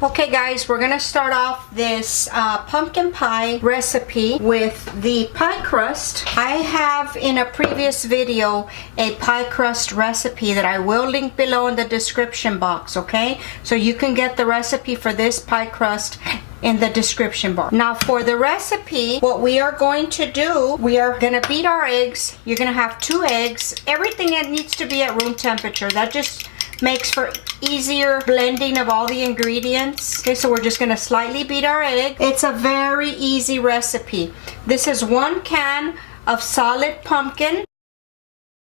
Okay guys, we're gonna start off this pumpkin pie recipe with the pie crust. I have in a previous video a pie crust recipe that I will link below in the description box, okay? So you can get the recipe for this pie crust in the description bar. Now for the recipe, what we are going to do, we are gonna beat our eggs. You're gonna have 2 eggs. Everything that needs to be at room temperature. That just makes for easier blending of all the ingredients. Okay, so we're just gonna slightly beat our egg. It's a very easy recipe. This is 1 can of solid pumpkin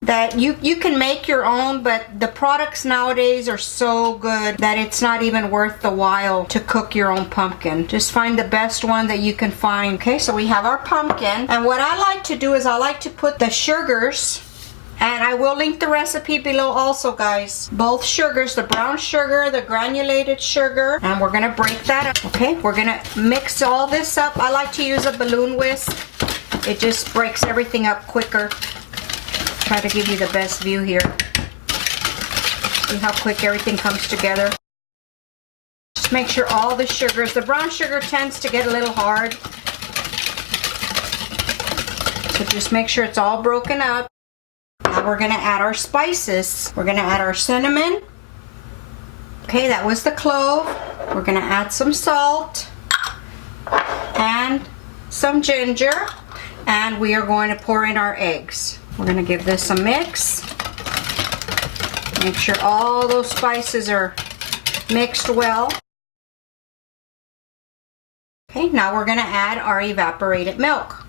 that you can make your own, but the products nowadays are so good that it's not even worth the while to cook your own pumpkin. Just find the best one that you can find. Okay, so we have our pumpkin, and what I like to do is I like to put the sugars, and I will link the recipe below also, guys. Both sugars, the brown sugar, the granulated sugar, and we're gonna break that up. Okay, we're gonna mix all this up. I like to use a balloon whisk. It just breaks everything up quicker. Try to give you the best view here. See how quick everything comes together. Just make sure all the sugars, the brown sugar tends to get a little hard. So just make sure it's all broken up. Now we're gonna add our spices. We're gonna add our cinnamon. Okay, that was the clove. We're gonna add some salt and some ginger, and we are going to pour in our eggs. We're gonna give this a mix. Make sure all those spices are mixed well. Okay, now we're gonna add our evaporated milk.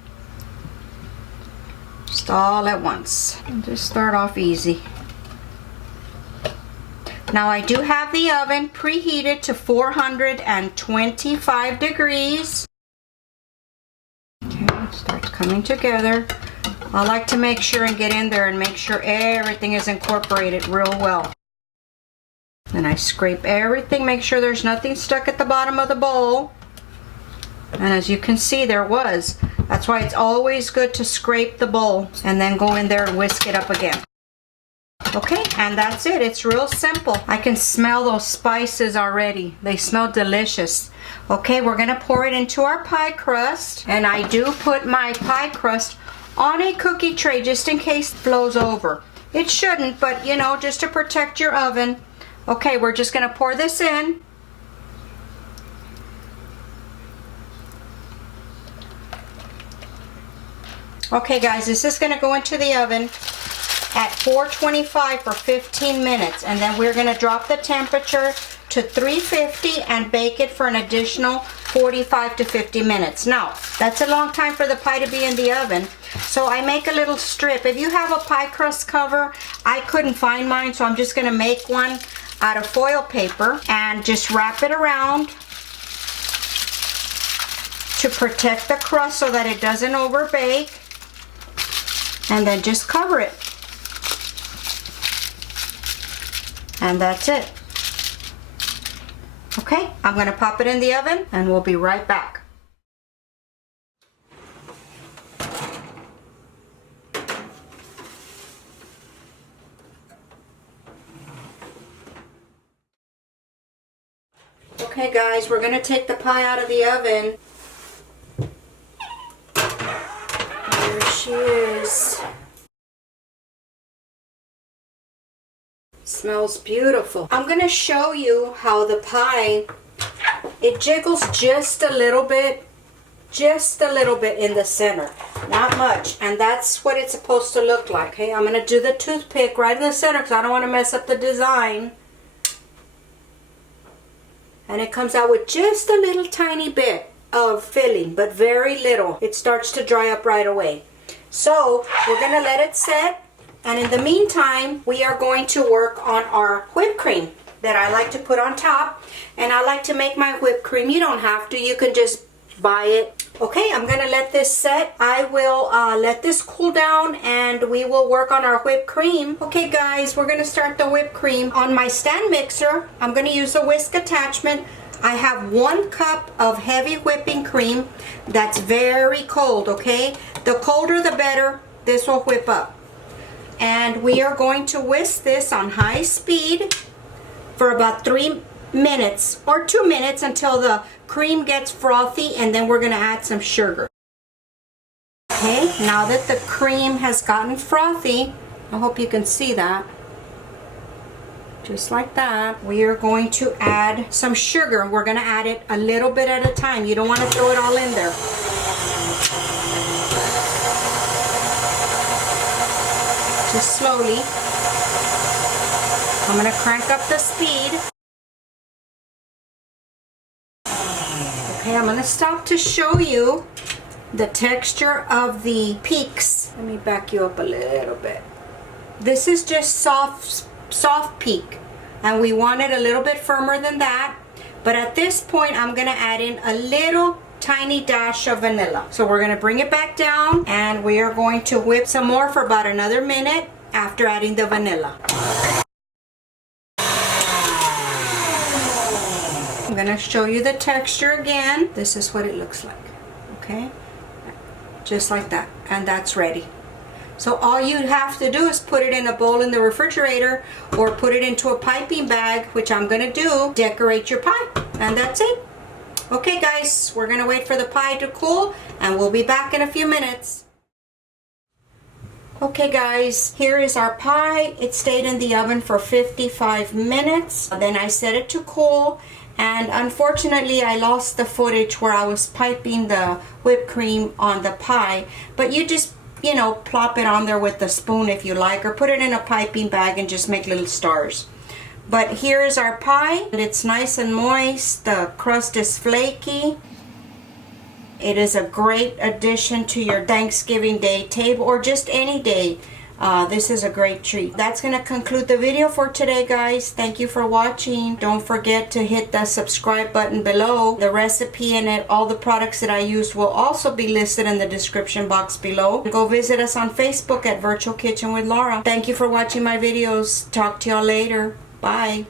Just all at once. And just start off easy. Now I do have the oven preheated to 425 degrees. Okay, it starts coming together. I like to make sure and get in there and make sure everything is incorporated real well. Then I scrape everything, make sure there's nothing stuck at the bottom of the bowl. And as you can see, there was. That's why it's always good to scrape the bowl and then go in there and whisk it up again. Okay, and that's it. It's real simple. I can smell those spices already. They smell delicious. Okay, we're gonna pour it into our pie crust. And I do put my pie crust on a cookie tray just in case it flows over. It shouldn't, but you know, just to protect your oven. Okay, we're just gonna pour this in. Okay guys, this is going to go into the oven at 425 for 15 minutes, and then we're going to drop the temperature to 350 and bake it for an additional 45 to 50 minutes. Now, that's a long time for the pie to be in the oven, so I make a little strip. If you have a pie crust cover, I couldn't find mine, so I'm just going to make one out of foil paper and just wrap it around to protect the crust so that it doesn't overbake. And then just cover it. And that's it. Okay, I'm going to pop it in the oven and we'll be right back. Okay guys, we're going to take the pie out of the oven. There she is. Smells beautiful. I'm going to show you how the pie, it jiggles just a little bit in the center. Not much. And that's what it's supposed to look like. Okay, I'm going to do the toothpick right in the center because I don't want to mess up the design. And it comes out with just a little tiny bit of filling, but very little. It starts to dry up right away. So we're going to let it set, and in the meantime we are going to work on our whipped cream that I like to put on top. And I like to make my whipped cream. You don't have to, you can just buy it. Okay, I'm going to let this set. I will let this cool down and we will work on our whipped cream. Okay guys, we're going to start the whipped cream. On my stand mixer, I'm going to use the whisk attachment. I have 1 cup of heavy whipping cream that's very cold, okay? The colder the better, this will whip up. And we are going to whisk this on high speed for about 3 minutes or 2 minutes until the cream gets frothy, and then we're going to add some sugar. Okay, now that the cream has gotten frothy, I hope you can see that. Just like that, we are going to add some sugar. We're going to add it a little bit at a time. You don't want to throw it all in there. Just slowly. I'm going to crank up the speed. Okay, I'm going to stop to show you the texture of the peaks. Let me back you up a little bit. This is just soft peak, and we want it a little bit firmer than that. But at this point, I'm going to add in a little tiny dash of vanilla. So we're going to bring it back down, and we are going to whip some more for about another minute after adding the vanilla. I'm going to show you the texture again. This is what it looks like. Okay, just like that, and that's ready. So all you have to do is put it in a bowl in the refrigerator, or put it into a piping bag, which I'm going to do. Decorate your pie, and that's it. Okay guys, we're going to wait for the pie to cool, and we'll be back in a few minutes. Okay guys, here is our pie. It stayed in the oven for 55 minutes. Then I set it to cool, and unfortunately I lost the footage where I was piping the whipped cream on the pie. But you just, you know, plop it on there with the spoon if you like, or put it in a piping bag and just make little stars. But here is our pie. It's nice and moist. The crust is flaky. It is a great addition to your Thanksgiving Day table, or just any day. This is a great treat. That's going to conclude the video for today, guys. Thank you for watching. Don't forget to hit the subscribe button below. The recipe and all the products that I used will also be listed in the description box below. Go visit us on Facebook at Virtual Kitchen with Laura. Thank you for watching my videos. Talk to y'all later. Bye.